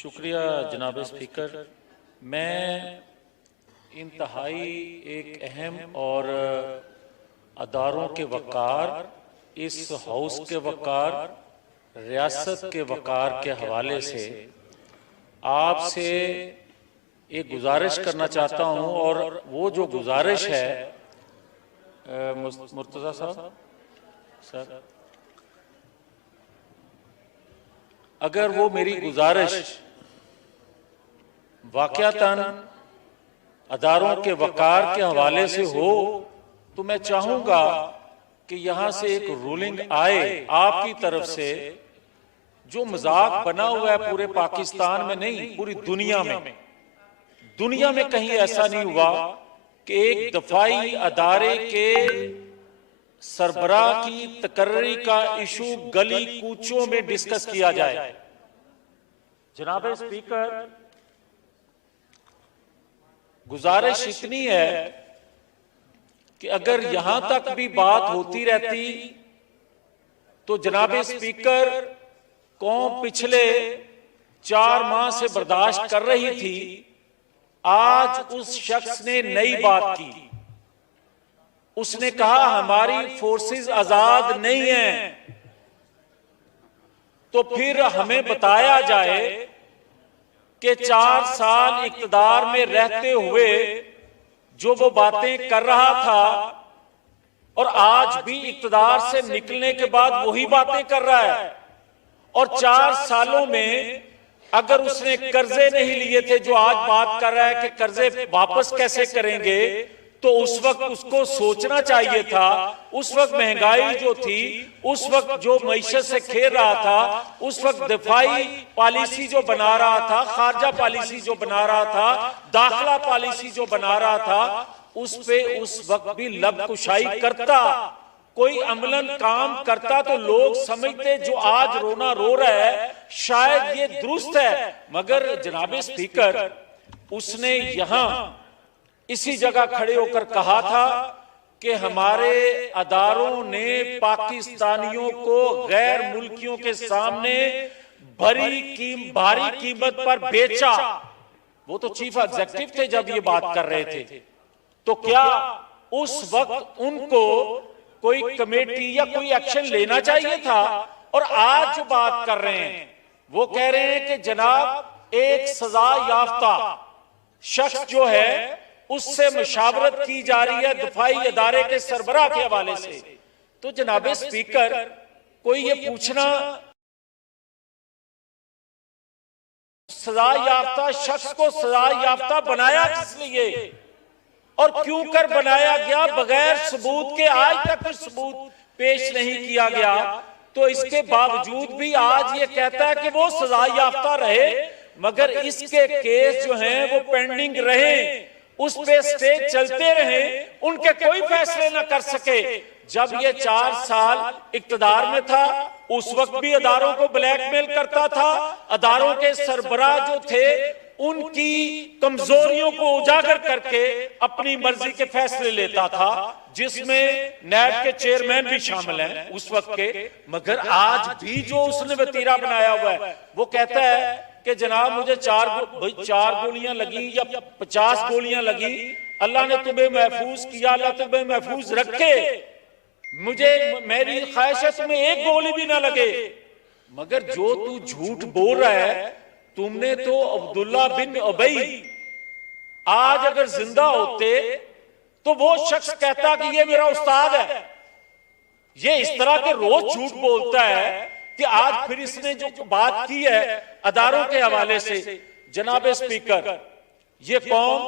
शुक्रिया जनाब स्पीकर। मैं इंतहाई एक अहम और अदारों के वक़ार, इस हाउस के वक़ार, रियासत के वक़ार के हवाले से आपसे एक गुजारिश करना चाहता हूं। और वो जो गुजारिश है मुर्तज़ा साहब सर, अगर वो मेरी गुजारिश वाक़यातन अदारों के वक़ार के हवाले से हो तो मैं चाहूंगा कि यहां से एक रूलिंग आए आपकी तरफ से। जो मजाक बना हुआ है पूरे पाकिस्तान में नहीं, पूरी दुनिया में कहीं ऐसा नहीं हुआ कि एक दफाई अदारे के सरबराह की तकर्री का इशू गली कूचों में डिस्कस किया जाए। जनाब स्पीकर, गुजारिश इतनी है कि अगर यहां तक भी बात होती रहती तो जनाब स्पीकर, कौम पिछले 4 माह से बर्दाश्त कर रही थी, आज उस शख्स ने नई बात की। उसने कहा हमारी फोर्सेस आजाद नहीं हैं। तो फिर हमें बताया जाए कि 4 साल इक्तदार में रहते हुए जो वो बातें कर रहा था और आज भी इक्तदार से निकलने के बाद वही बातें कर रहा है। और 4 सालों में अगर उसने कर्जे नहीं लिए थे, जो आज बात कर रहा है कि कर्जे वापस कैसे करेंगे, तो उस वक्त उसको सोचना चाहिए था। उस वक्त महंगाई जो थी, उस वक्त जो मईशत से खेल रहा था, उस वक्त दिफाई पॉलिसी जो बना रहा था, खारजा पॉलिसी जो बना रहा था, दाखिला पॉलिसी जो बना रहा था, उस पे उस वक्त भी लब कुशाई करता, कोई अमलन काम करता तो लोग समझते जो आज रोना रो रहा है शायद ये दुरुस्त है। मगर जनाब स्पीकर, उसने यहां इसी जगह खड़े होकर कहा था कि हमारे अदारों ने पाकिस्तानियों को गैर मुल्कियों के सामने भारी कीमत पर बेचा। वो तो चीफ एग्जीक्यूटिव थे जब ये बात कर रहे थे। तो क्या उस वक्त उनको कोई कमेटी या कोई एक्शन लेना चाहिए था? और आज जो बात कर रहे हैं वो कह रहे हैं कि जनाब एक सजा याफ्ता शख्स जो है उससे मुशावरत की जा रही है दफाई अदारे के सरबराह के हवाले से। तो जनाब स्पीकर, कोई ये पूछना सजा याफ्ता शख्स को सजा याफ्ता बनाया किस लिए और क्यों कर बनाया गया बगैर सबूत के? आज तक कोई सबूत पेश नहीं किया गया। तो इसके बावजूद भी आज ये कहता है कि वो सजा याफ्ता रहे, मगर इसके केस जो हैं वो पेंडिंग रहे, उस पे स्टे चलते रहे, उनके कोई फैसले ना कर सके। जब ये 4 साल इक्तदार में था उस वक्त भी अदारों को ब्लैकमेल करता था। अदारों के सरबराह जो थे उनकी कमजोरियों को उजागर करके अपनी मर्जी के फैसले लेता था, जिसमें नैब के चेयरमैन भी शामिल हैं उस वक्त के। मगर आज भी जो उसने वतीरा बनाया हुआ है, वो कहता है कि जनाब मुझे 4 गोलियां लगी या 50 गोलियां लगी, अल्लाह ने तुम्हें महफूज किया, अल्लाह तुम्हें महफूज रखे, मुझे मेरी ख्वाहिश है तुम्हें एक गोली भी ना लगे। मगर जो तू झूठ बोल रहा है, तुमने तो अब्दुल्ला बिन उबई आज अगर जिंदा होते तो वो शख्स कहता कि ये मेरा उस्ताद है। ये इस तरह के रोज झूठ बोलता है कि आज फिर इसने जो बात की है अदारों के हवाले से। जनाब स्पीकर, ये कौम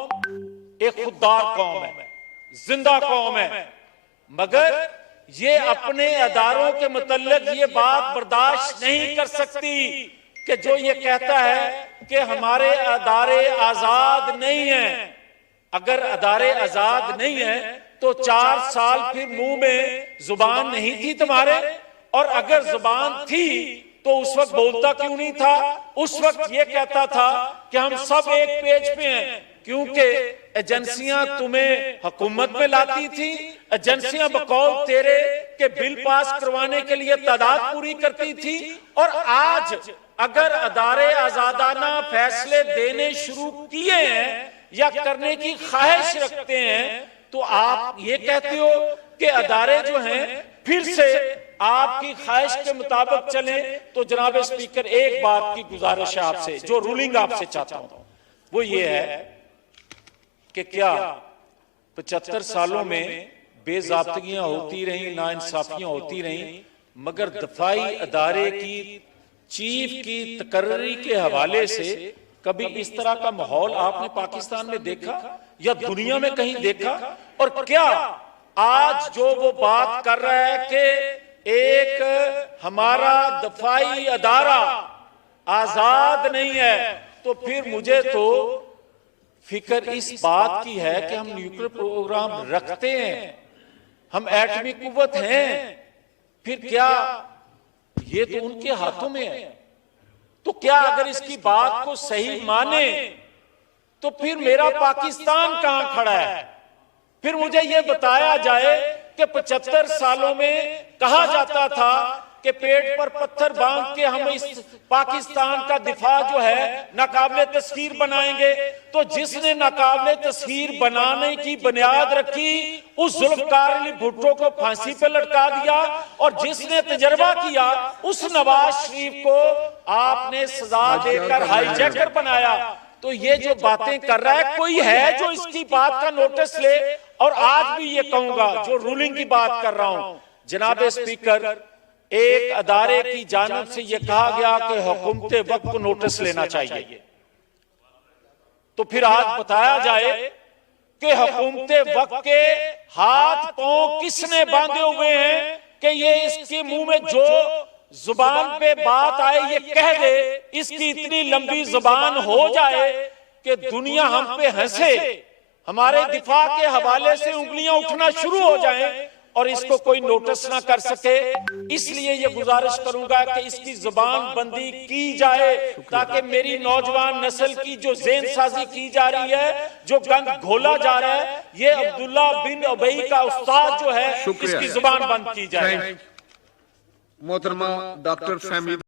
एक खुददार कौम है, जिंदा कौम है, मगर ये अपने अदारों के मुतल्लिक ये बात बर्दाश्त नहीं कर सकती कि जो ये कहता है कि हमारे अदारे आजाद नहीं हैं। अगर अदारे आजाद नहीं हैं तो 4 साल फिर मुंह में जुबान नहीं थी तुम्हारे, और अगर जुबान थी तो उस वक्त बोलता क्यों नहीं था? उस वक्त ये कहता था कि हम सब एक पेज पे हैं, क्योंकि एजेंसियां तुम्हें हुकूमत में लाती थी, एजेंसियां बकौल तेरे के बिल पास करवाने के लिए तादाद पूरी करती थी। और आज अगर अदारे आजादाना फैसले देने शुरू किए हैं या करने की ख्वाहिश रखते हैं, तो आप ये कहते हो कि अदारे जो हैं फिर से आपकी ख्वाहिश के मुताबिक चले। तो जनाब स्पीकर, एक बात की गुजारिश है आपसे, जो रूलिंग आपसे चाहता हूं वो ये है कि क्या 75 सालों में बेज़ाब्तगियां होती रही, नाइंसाफियां होती रही, मगर दफाई अदारे की चीफ की तकर्री के हवाले से कभी इस तरह का माहौल आपने पाकिस्तान में देखा या दुनिया में कहीं देखा? और क्या आज जो वो बात कर रहा है कि एक हमारा दफाई अदारा आजाद नहीं है, तो फिर मुझे तो फिक्र इस बात की है कि हम न्यूक्लियर प्रोग्राम रखते हैं, हम एटमी कुव्वत हैं, फिर क्या ये तो उनके हाथों में है। तो क्या अगर इसकी बात को सही माने तो फिर मेरा पाकिस्तान कहां खड़ा है? फिर मुझे ये बताया जाए कि 75 सालों में कहा जाता था कि पेट पर पत्थर बांध के हम इस पाकिस्तान का दिफा जो है नाकाबिले तस्खीर बनाएंगे। तो जिसने नाकाबिले तस्खीर बनाने की बुनियाद रखी उस जुल्फकार अली भुट्टो को फांसी पे लटका दिया, और जिसने तजर्बा किया उस नवाज शरीफ को आपने सजा देकर हाईजैकर बनाया। तो ये जो बातें कर रहा है, कोई है जो इसकी बात का नोटिस ले? और आज भी ये कहूंगा, जो रूलिंग की बात कर रहा हूं, जनाब स्पीकर, एक अदारे की जानिब से यह कहा गया कि हुकूमत वक्त को नोटिस लेना चाहिए, तो फिर आज बताया जाए कि हुकूमत वक्त के हाथ पांव किसने बांधे हुए हैं कि ये इसके मुंह में जो जुबान पे बात आए ये कह दे, इसकी इतनी लंबी जुबान हो जाए कि दुनिया हम पे हंसे, हमारे दिफा के हवाले से उंगलियां उठना शुरू हो जाएं और इसको कोई नोटिस ना कर सके। इसलिए ये गुजारिश करूंगा कि इसकी जुबान बंदी की जाए, ताकि मेरी नौजवान नस्ल की जो जेन साजी की जा रही है, जो गंद घोला जा रहा है, ये अब्दुल्ला बिन उबई का उस्ताद जो है, इसकी जुबान बंद की जाए। मोहतरमा डॉक्टर फहमी